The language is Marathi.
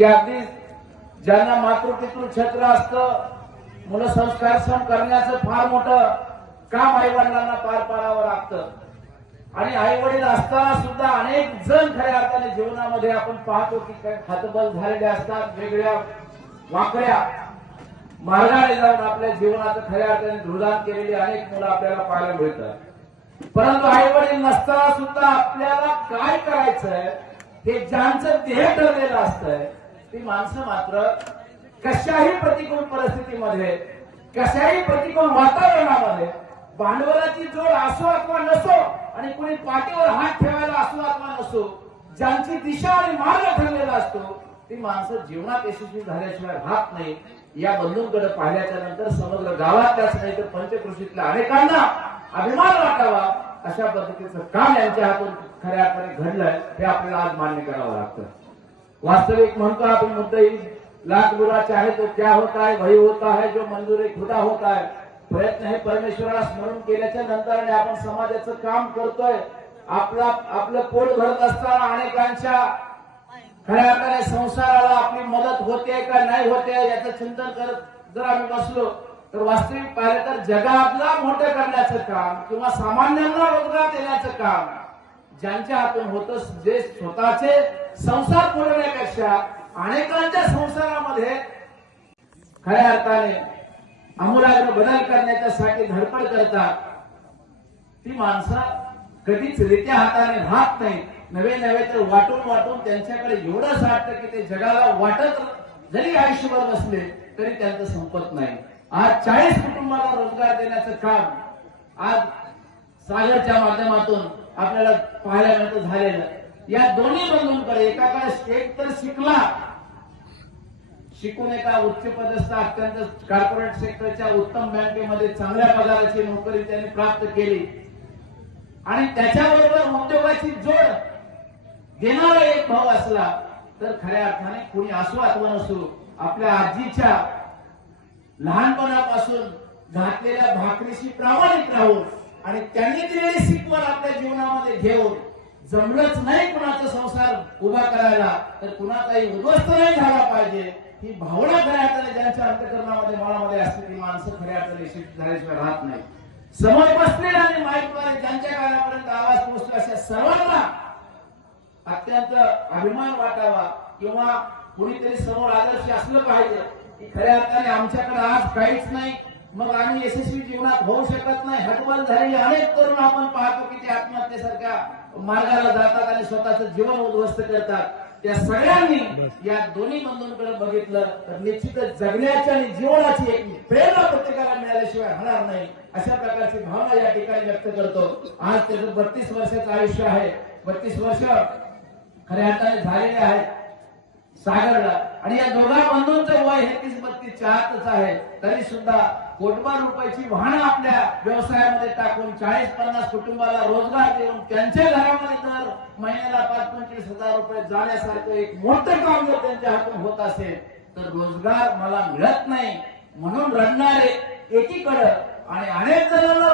की अगदी ज्यांना मातृपितृ छत्र असतं मुलं संस्कारक्षम करण्याचं फार मोठं काम आई वडिलांना पार पाडावं लागतं. आणि आई वडील असताना सुद्धा अनेक जण खऱ्या अर्थाने जीवनामध्ये आपण पाहतो की काही हातबल झालेले असतात वेगळ्या वाकड्या मार्गाने जाऊन आपल्या जीवनाचं खऱ्या अर्थाने धुळदान केलेली अनेक मुलं आपल्याला पाहायला मिळतात. परंतु आई वडील नसताना सुद्धा आपल्याला काय करायचंय हे ज्यांचं ध्येय ठरलेलं असतंय ती माणसं मात्र कशाही प्रतिकूल परिस्थितीमध्ये कशाही प्रतिकूल वातावरणामध्ये भांडवलाची जोड असो अथवा नसो आणि कुणी पाठीवर हात ठेवायला असो अथवा नसो ज्यांची दिशा आणि मार्ग ठरलेला असतो ती माणसं जीवनात यशस्वी झाल्याशिवाय राहत नाही. या बंधूंकडे पाहिल्याच्या नंतर समग्र गावातल्याच नाही तर पंचकृषीतल्या अनेकांना अभिमान वाटावा. अशा पद्धतीचं काम यांच्या हातून खऱ्या अर्थाने घडलंय हे आपल्याला आज मान्य करावं लागतं. वास्तविक म्हणतो आपण मुद्दे लाख बुरा चाहे तो क्या होता है वही होता है जो मंजूर खुदा होता है प्रयत्न हे परमेश्वराला स्मरण केल्याच्यानंतर आपण समाजाचं काम करतोय. आपला आपलं पोट भरत असताना अनेकांच्या खऱ्या अर्थाने संसाराला आपली मदत होते का नाही होते याचं चिंतन करत जर आम्ही बसलो तर वास्तविक पाहिलं तर जगातला मोठं करण्याचं काम किंवा सामान्यांना रोजगार देण्याचं काम ज्यांच्या हातून होत जे स्वतःचे संसार पुरवण्यापेक्षा अनेकांच्या संसारामध्ये खऱ्या अर्थाने आमूलाग्र बदल करण्याच्यासाठी धडपड करतात. ती माणसं कधीच रित्या हाताने राहत नाही. नवे नवे तर वाटून वाटून त्यांच्याकडे एवढं साठतं की ते जगाला वाटत जरी आयुष्यभर बसले तरी त्यांचं संपत नाही. आज चाळीस कुटुंबाला रोजगार देण्याचं काम आज सागरच्या माध्यमातून आपल्याला पाहायला मिळतं झालेलं. या दोन्ही बंधूंकडे एकाकडे एक तर शिकला. शिकून एका उच्च पदस्थ अत्यंत कॉर्पोरेट सेक्टरच्या उत्तम बँकेमध्ये चांगल्या पगाराची नोकरी त्यांनी प्राप्त केली. आणि त्याच्याबरोबर उद्योगाची जोड देणारा एक भाव असला तर खऱ्या अर्थाने कोणी असो अथवा नसो आपल्या आजीच्या लहानपणापासून घातलेल्या भाकरीशी प्रामाणिक राहून आणि त्यांनी दिलेली शिकवण आपल्या जीवनामध्ये घेऊन जमलंच नाही कुणाचा संसार उभा करायला तर कुणाचाही उद्ध्वस्त नाही झाला पाहिजे. ही भावना खऱ्या अर्थाने ज्यांच्या अंतकरणामध्ये मनामध्ये असते ती माणसं खऱ्या अर्थाने यशस्वी झाल्याशिवाय राहत नाही समोर बसलेले आणि माईकद्वारे ज्यांच्या कानापर्यंत आवाज पोहोचतो अशा सर्वांना अत्यंत अभिमान वाटावा किंवा कुणीतरी समोर आदर्श असलं पाहिजे की खऱ्या अर्थाने आमच्याकडे आज काहीच नाही. मग आम्ही यशस्वी जीवनात होऊ शकत नाही. हटबल झालेले अनेक तरुण आपण पाहतो की ते आत्महत्येसारख्या मार्गाला जातात आणि स्वतःचं जीवन उद्ध्वस्त करतात. त्या सगळ्यांनी या दोन्ही बंधूंकडे बघितलं तर निश्चितच जगण्याची आणि जीवनाची एक प्रेरणा प्रत्येकाला मिळाल्याशिवाय होणार नाही. अशा प्रकारची भावना या ठिकाणी व्यक्त करतो. आज त्याचं बत्तीस वर्षाचं आयुष्य आहे. बत्तीस वर्ष खऱ्या अर्थाने झालेले आहेत सागरला. आणि या दोघा बंधूंचं वय हे तीस बत्तीस चाहतच आहे तरी सुद्धा कोटबा रुपयाची वाहनं आपल्या व्यवसायामध्ये टाकून चाळीस पन्नास कुटुंबाला रोजगार देऊन त्यांच्या घरामध्ये दर महिन्याला पाच पंचवीस हजार रुपये जाण्यासारखं एक मोठं काम जर त्यांच्या हातून होत असेल तर रोजगार मला मिळत नाही. म्हणून रडणारे एकीकडं आणि अनेक जणांना